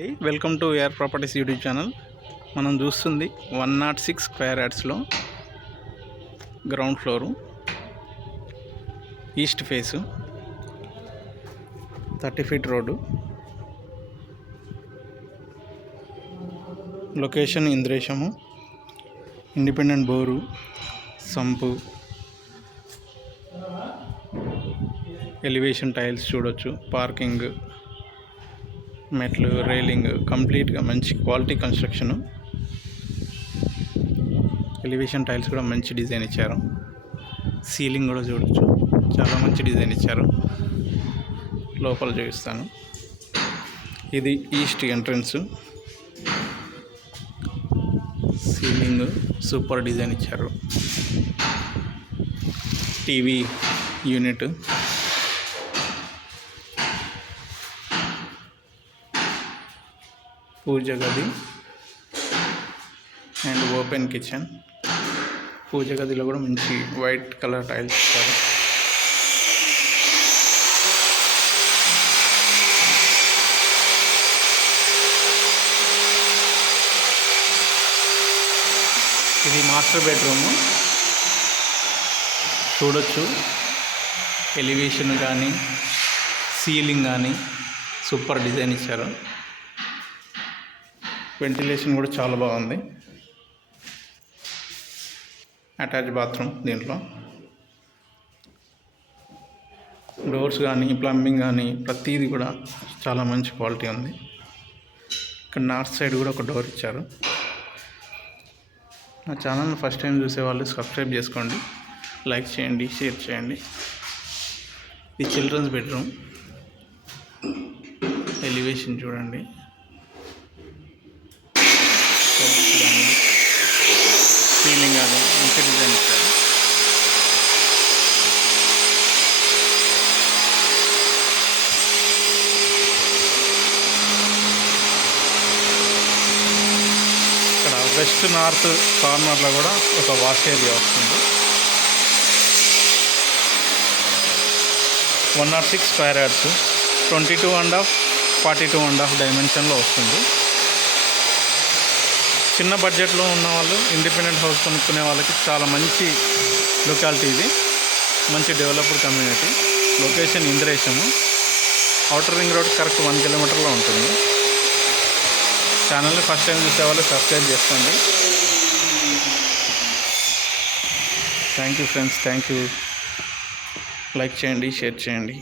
Welcome to AR properties YouTube channel. మనం చూస్తుంది 106 square యార్డ్స్లో ground floor, east face, 30 feet road, location Indresham, independent bore, sump, elevation tiles చూడొచ్చు, parking, మెట్లు, railing కంప్లీట్గా మంచి క్వాలిటీ కన్స్ట్రక్షను. ఎలివేషన్ టైల్స్ కూడా మంచి డిజైన్ ఇచ్చారు. సీలింగ్ కూడా చూడొచ్చు, చాలా మంచి డిజైన్ ఇచ్చారు. లోపల చూపిస్తాను. ఇది east entrance. Ceiling super design ఇచ్చారు. టీవీ యూనిట్, పూజ గది అండ్ ఓపెన్ కిచెన్. పూజ గదిలో కూడా మంచి వైట్ కలర్ టైల్స్ ఇచ్చారు. ఇది మాస్టర్ బెడ్రూము చూడొచ్చు. ఎలివేషన్ కానీ సీలింగ్ కానీ సూపర్ డిజైన్ ఇచ్చారు. వెంటిలేషన్ కూడా చాలా బాగుంది. అటాచ్ బాత్రూమ్, దీంట్లో డోర్స్ కానీ ప్లంబింగ్ కానీ ప్రతిదీ కూడా చాలా మంచి క్వాలిటీ ఉంది. ఇక్కడ నార్త్ సైడ్ కూడా ఒక డోర్ ఇచ్చారు. నా ఛానల్ని ఫస్ట్ టైం చూసేవాళ్ళు సబ్స్క్రైబ్ చేసుకోండి, లైక్ చేయండి, షేర్ చేయండి. ఇది చిల్డ్రన్స్ బెడ్రూమ్. ఎలివేషన్ చూడండి, సీలింగ్ కానీ మంచి డిజైన్ ఇచ్చారు. ఇక్కడ వెస్ట్ నార్త్ కార్నర్లో కూడా ఒక వాష్ ఏరియా వస్తుంది. 106 స్క్వేర్ యార్డ్స్, 22.5 42.5 డైమెన్షన్లో వస్తుంది. చిన్న బడ్జెట్లో ఉన్న వాళ్ళు, ఇండిపెండెంట్ హౌస్ కొనుక్కునే వాళ్ళకి చాలా మంచి లొకాలిటీ ఇది. మంచి developed community. Location Indresham. Outer ring road correct 1 కిలోమీటర్లో ఉంటుంది. ఛానల్ని ఫస్ట్ టైం చూసే వాళ్ళు సబ్స్క్రైబ్ చేసుకోండి. Thank you friends, thank you. Like చేయండి, షేర్ చేయండి.